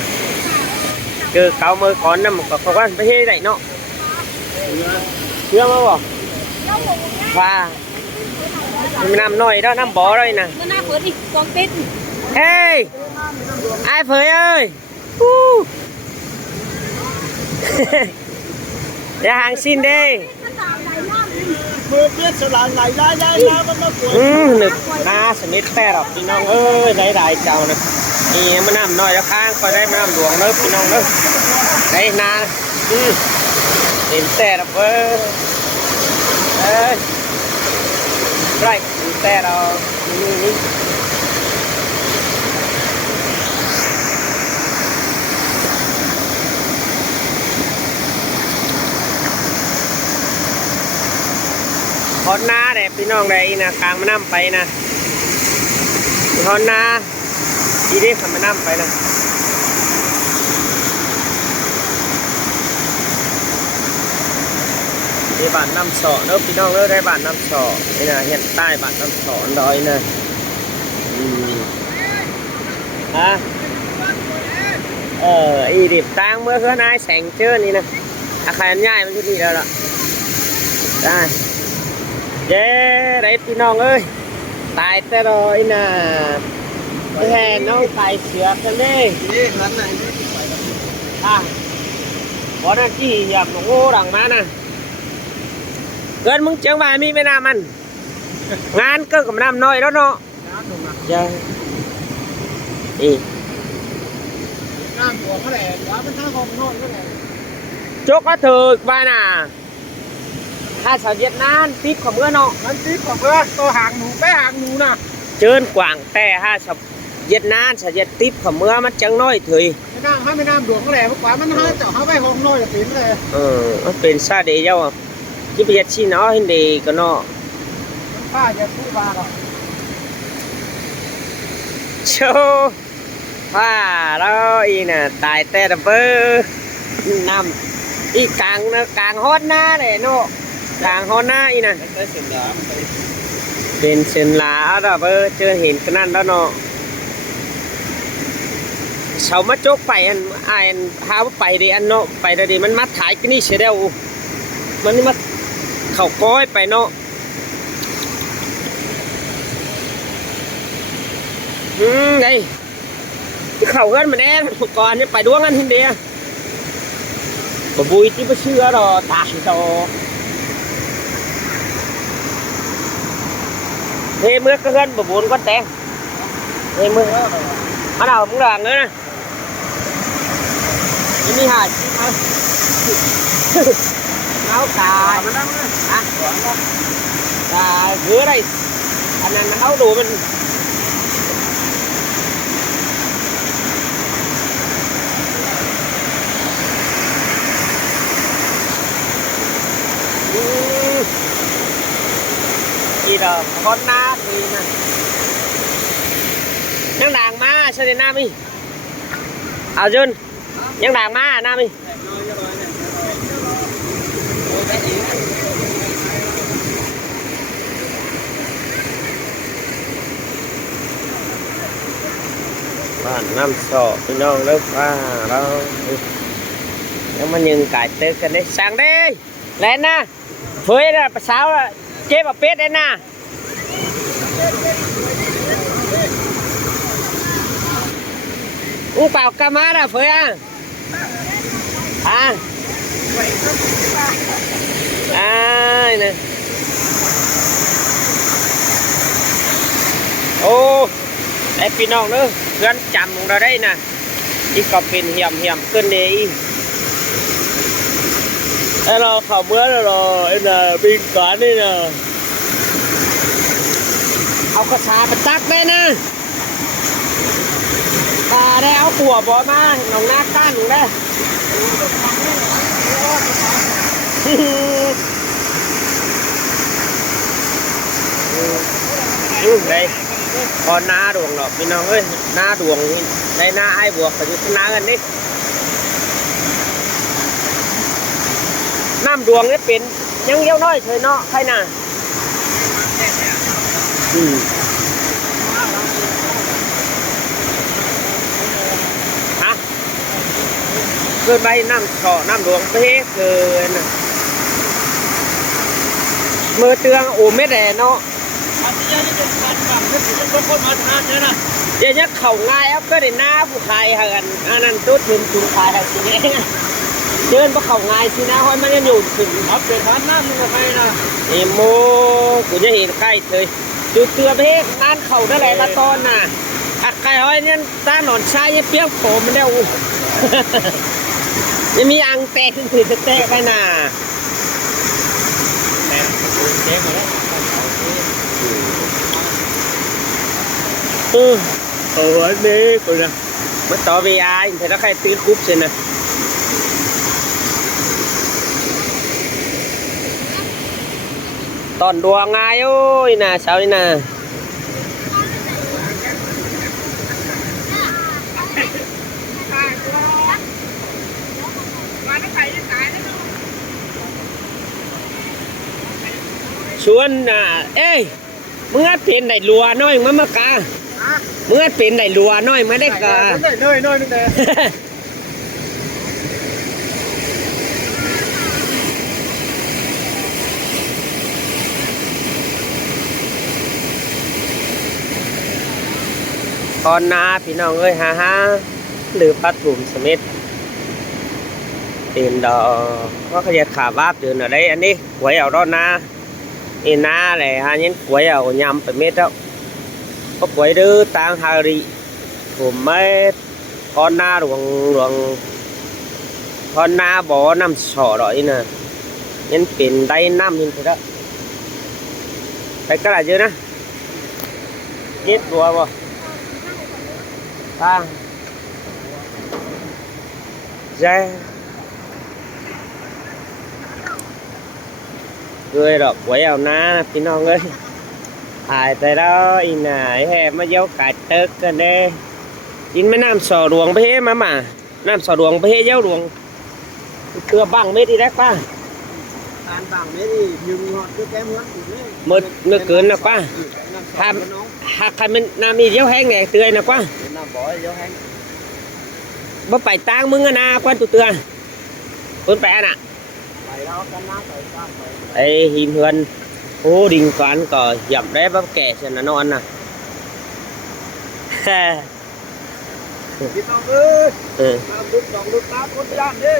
nào cứ cáo mới có năm một có quan phải hê đấy nó chưa không và mình làm nồi đó năm bó đây nè ê ai phơi ơi ra hàng xin đi nực sẽ nít te rồiพี่น้องเอ้ยได้ได้เจ้านะนี่มันน้ำน้อยแล้วข้างก็ได้มันน้ำหลวงเด้อพี่น้องเด้อได้นาเห็นแต่ละเว้ยไรเห็นแต่เรานี่ฮอนนาเด็พี่น้องได้นะกลางมันน้ำไปนะฮอนนาอีเด็กมันน้ำไปนะได้บ้านน้ำสอเนอะพี่น้องเนอะได้บ้านน้ำสอนี่นะเห็นใต้บ้านน้ำสอดอยนะฮะอีดิบตังเมื่อคืนนายแสงเชื่อนี่นะอาคารใหญ่มันที่นี่แล้วล่ะได้เย้ได้พี่น้องเอ้ยตายแต่รอยน่ะแทนน้องตายเสือกันเลยนี่นั้นไหนเพราะนั่นที่อยากโง่ดังมานะเกินมึงเจ้าว่ามีไม่น่ามันงานก็กับน้ำน้อยแล้วเนาะยังอีน้ำตัวเขาแหละว่ามันทั้งของน้อยก็แหละจกก็ถือบ้าน่ะถ้าชาวเวียดนามติดของเมื่อเนาะมันติดของเมื่อตัวหางหนูไปหางหนูน่ะเจิญกว่างแต่ถ้าชาวเวียดนามชาวเวียดติดของเมื่อมันจังน้อยถือไม่น้ำให้ไม่น้ำหลวงก็แหละเพราะว่ามันห้าเจ้าห้าไปห้องน้อยจะเป็นเลยมันเป็นซาเดียวที่ประหยัดชีน้อยเห็นดีก็เนาะป้าจะพูดว่าหรอโชว์ป้าแล้วอีน่ะตายแต่ดับเบิ้ลน้ำอีกลางฮอตหน้าเลยเนาะกลางฮอตหน้าอีน่ะเป็นเส้นหลาดับเบิ้ลเจอเห็นขนาดแล้วเนาะเสามาโจกไปอันหาว่าไปดิอันเนาะไปดิมันมัดถ่ายกันนี่เสียเดียวมันนี่มัดเข่าก้อยไปเนาะไงเข่ากันมันแน่ก่อนนี่ไปด้วงกันทีเดียวบ่บุยที่ไม่เชื่อหรอตายต่อเฮ้เมื่อก็เงินบ่บุญก็แต่งเฮ้เมื่อมาเอามึงด่างเลยนะยังมีหาชิ้นเอาเอาตายตายเหือได้อันนั้นเอาดูมันอีดอกคนน้าดีนะยังด่างมาใช่ไหมน้ามิเอาจนยังด่างมาน้ามิบ้านน้ำสอพี่น้องเลิกว่าเราแล้วมันยังไก่เตะกันได้สั่งได้แล้วนะเฟ้ยนะภาษาเจ็บเป็ดได้นะอู้เปล่ากามาน่ะเฟ้ยอ่ะนี่โอ้ไอพี่น้องเนอะเพื่อนจำของเราได้นะอีกก็เป็นเหี่ยมขึ้นเลยไอเราข่าวเมื่อเราไอ้น่ะปีนก่อนนี่นะเอากระชาไปตักได้นะตาได้เอาขัวบอมาหนองนาก้านหนูได้đây còn ná đuồng nọพี่น้องเอ้ยหน้าดวงนี่ได้หน้าไอ้บวกไปอยู่ข้างหน้ากันนี่น้ำดวงนี่เป็นยังเยอะน้อยเฉยเนาะใครน่ะฮะ เกินไปน้ำฉอน้ำหลวงเพเกินมือเตืองโอ้ไม่แดเนาะอันนี้นี่เป็นการฝังที่เป็นคนมาทานเนี่ยนะเดี๋ยวนี้เข่าง่ายก็ได้หน้าผู้ชายหันอันนั้นตุ๊ดถึงจุงชายหันสิเองเดินเพราะเข่าง่ายสินะเพราะมันยังอยู่ถึงครับเป็นทานน้ำมันใครนะเอโมกูจะเห็นใกล้เลยจุดเตือเพนั่นเข่าได้ไรละตอนน่ะอัดไก่ห้อยเนี่ยตาหนอนชายเปี้ยผมมันได้อู้ยังมีอังแตกขึ้นถือแตกไปน่ะเจ๊งหมดแล้วอันนี้กูนะมันต่อวีไอเห็นแล้วใครตื้อคุบใช่นะตอนดวงไงโอ้ยน่ะเช้านี่น่ะชวนน่ะเอ้ยมึงอาจเป็นได้ลัวน้อยมั้งมากามึงอาจเป็นได้ลัวน้อยมาได้กาน้อยนึงแต่ตอนนาพี่น้องเอ้ยฮ่าหรือพัดถุ่มสมิธเป็นดอกก็ขยันขาบ้าอยู่หน่อยได้อันนี้หวยเอาดอนนาเอ็นนาเลยฮะยันหวยเอายำไปเม็ดแล้วก็หวยดื้อตางฮาริผมไม่ตอนนาหลวงตอนนาบ่อน้ำสอดอยน่ะยันเป็นได้น้ำยินไปแล้วไปก็ได้เยอะนะเย็ดตัวบ่ta ra người đọc quẩy ao náพี่น้องเอ้ยถ่ายแต่đóอีน่ะไอ้แห่มาเย้าไก่เติกกันเด้กินไม่น้ำสอดวงไปเฮ้มาน้ำสอดวงไปเฮ้เย้าดวงเกลือบังเม็ดดีได้ป้าทานบังเม็ดดียึงหอดคือแก้มหัวมืดเกินนะป้าทำหากใครมันน้ำมีเย้าแห้งแหน่เตือนนะป้าน้ำบ่อยเย้าแห้งบ่ไปตางมึงอะนะควันตุเตือนคนแปะน่ะไปแล้วกันน้ำไปตางไปไอ้หิมเฮือนโอ้ดิ่งฝันก็หยับได้บ่แก่เช่นนั้นนอนน่ะพี่น้องเอ้ยลูกน้องลูกตาคนย่านดิ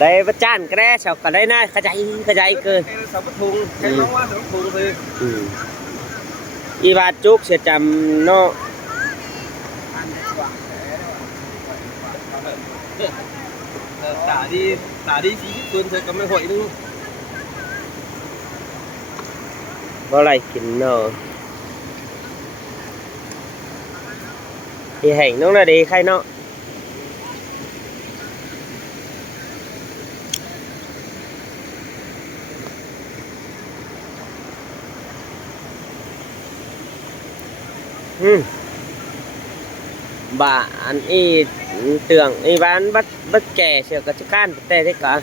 ได้ประจานก็ได้ชาวก็ได้นะขจายเกินสาวปทุงแค่น้องว่าสาวปทุงเลยอีบาจุกเสียจำเนาะตาดีสีปืนเธอก็ไม่หอยนึงบ่ไรกินเนาะอีแห่งน้องน่ะดีใครเนาะบ้านอีเตืองอีบ้านบัดแก่เสียกับจุกันแต่ได้ก่อน